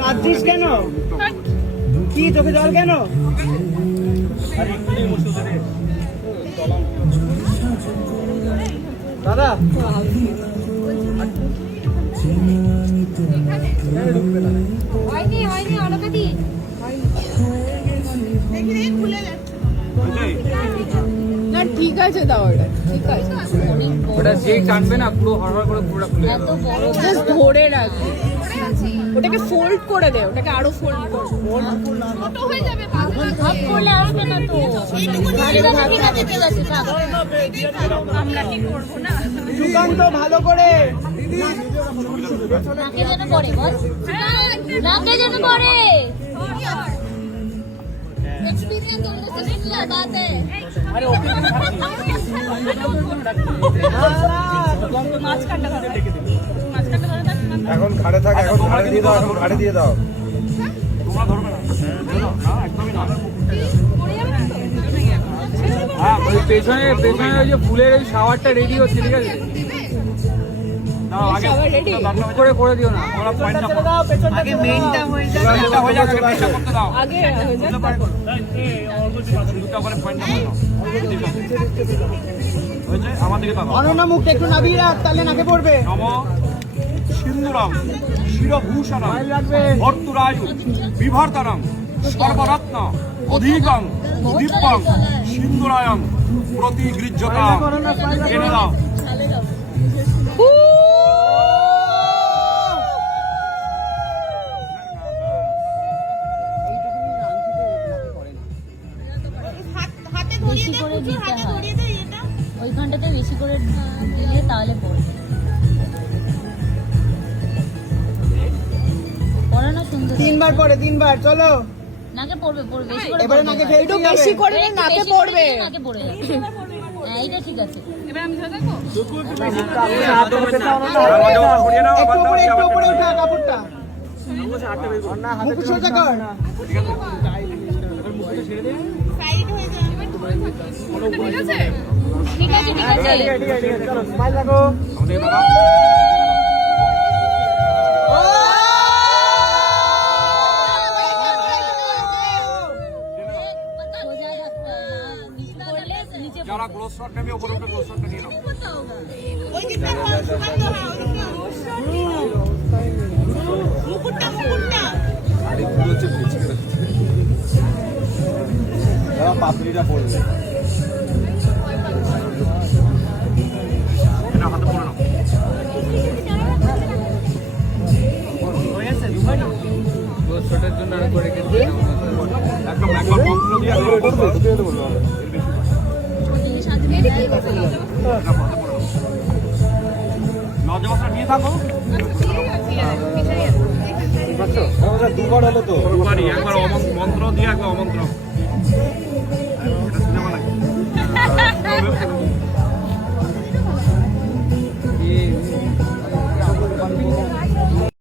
কাঁদছিস কেন? কি চোখে জল কেন? দাদা হয়নি অলকা দি না ঠিক আছে দাও ওটা ঠিক আছে ওটা যে টানবে না পুরো হরহর করে পুরোটা খুলে যাবে। জাস্ট ধরে রাখবে ওটাকে ফোল্ড করে দে ওটাকে আরো ফোল্ড কর ছোট হয়ে যাবে ভাগ করলে আসবে না তো ঠিক আছে আমরা কি করবো না সুকান্ত ভালো করে নাকে যেন পড়ে বল নাকে যেন পড়ে एक्सपीरियंस तुमने से सुन लिया बात है अरे এখন ঘাড়ে থাক, এখন ঘাড়ে দিয়ে দাও, এখন ঘাড়ে দিয়ে দাও। তোমরা ধরবে না একদমই না। হ্যাঁ ওই পেছনে ওই যে ফুলের ওই শাওয়ারটা রেডি হচ্ছে ঠিক আছে দাও আগে করে দিও না আমরা পয়েন্টটা আগে মেইনটা হয়ে যাবে হয়ে যাবে মেইনটা করতে দাও আগে হয়ে যাক দুটো করে পয়েন্টটা করো হয়েছে আমার দিকে তাকাও অনন্যা মুখটা একটু নাবিয়ে রাখ তাহলে নাকে পড়বে নম সিন্দুরম শিরভূষণম ভর্তুরায়ু বিভর্তনম সর্বরত্ন অধিকং দীপং সিন্দুরায়ং প্রতিগৃহ্যতাম এনে দাও বেশি করে দিতে হয় ওইখানটাতে বেশি করে দিলে তাহলে পড়বে পড়ানো সুন্দর তিনবার পরে তিনবার চলো নাকে পড়বে বেশি করে এবারে নাকে ফেল একটু বেশি করে নাকে পড়বে নাকে পড়ে যাবে হ্যাঁ এইটা ঠিক আছে একটু উপরে উঠা কাপড়টা মুখ সোজা কর ঠিক আছে চলো স্মাইল রাখো আমাদের দাও যারা ক্লোজ শট নেবে উপরে উপরে ক্লোজ শটটা নিয়ে নাও দাদা পাপড়িটা পড়বে। না হাতে পড়ে নাও ক্লোজ শটের জন্য আর করে রেখে দিই একদম একবার বন্ধ দিয়ে নজর নিয়ে থাকো দুবার হলো তো একবার মন্ত্র দিয়ে একবার অমন্ত্র